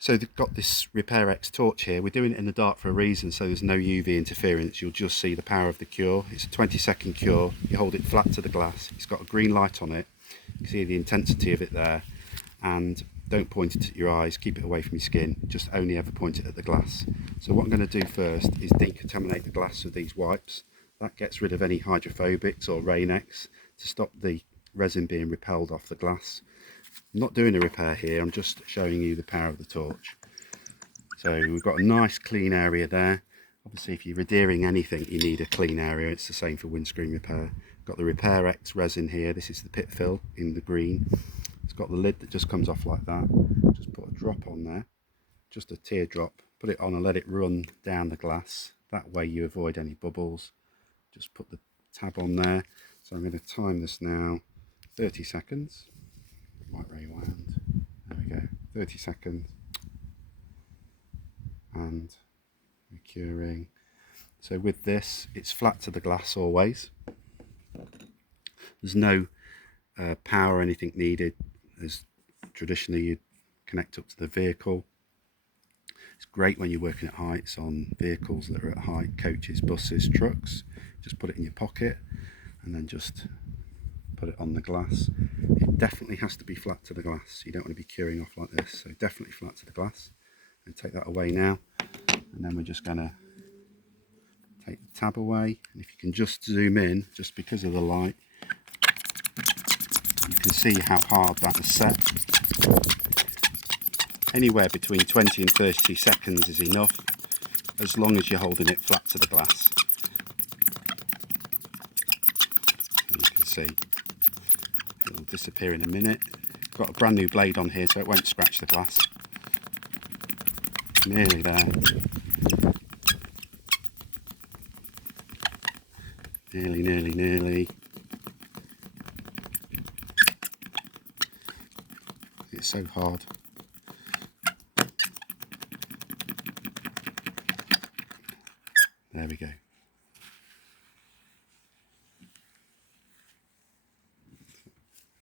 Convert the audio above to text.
So they've got this REPAIRX torch here. We're doing it in the dark for a reason, so there's no UV interference. You'll just see the power of the cure. It's a 20-second cure. You hold it flat to the glass. It's got a green light on it. You can see the intensity of it there. And don't point it at your eyes. Keep it away from your skin. Just only ever point it at the glass. So what I'm going to do first is decontaminate the glass with these wipes. That gets rid of any hydrophobics or Rain-X to stop the resin being repelled off the glass. I'm not doing a repair here, I'm just showing you the power of the torch. So we've got a nice clean area there. Obviously if you're adhering anything you need a clean area. It's the same for windscreen repair. Got the REPAIRX resin here. This is the pit fill in the green. It's got the lid that just comes off like that. Just put a drop on there, just a teardrop. Put it on and let it run down the glass. That way you avoid any bubbles. Just put the tab on there. So I'm going to time this now 30 seconds. White ray wound. There we go. 30 seconds. And we're curing. So with this, it's flat to the glass always. There's no power or anything needed. As traditionally you'd connect up to the vehicle. It's great when you're working at heights on vehicles that are at height, coaches, buses, trucks. Just put it in your pocket and then just put it on the glass. It definitely has to be flat to the glass. You don't want to be curing off like this, so definitely flat to the glass. And take that away now, and then we're just going to take the tab away. And if you can just zoom in, just because of the light, you can see how hard that is set. Anywhere between 20 and 30 seconds is enough, as long as you're holding it flat to the glass. And you can see it'll disappear in a minute. Got a brand new blade on here so it won't scratch the glass. Nearly there. Nearly. It's so hard. There we go.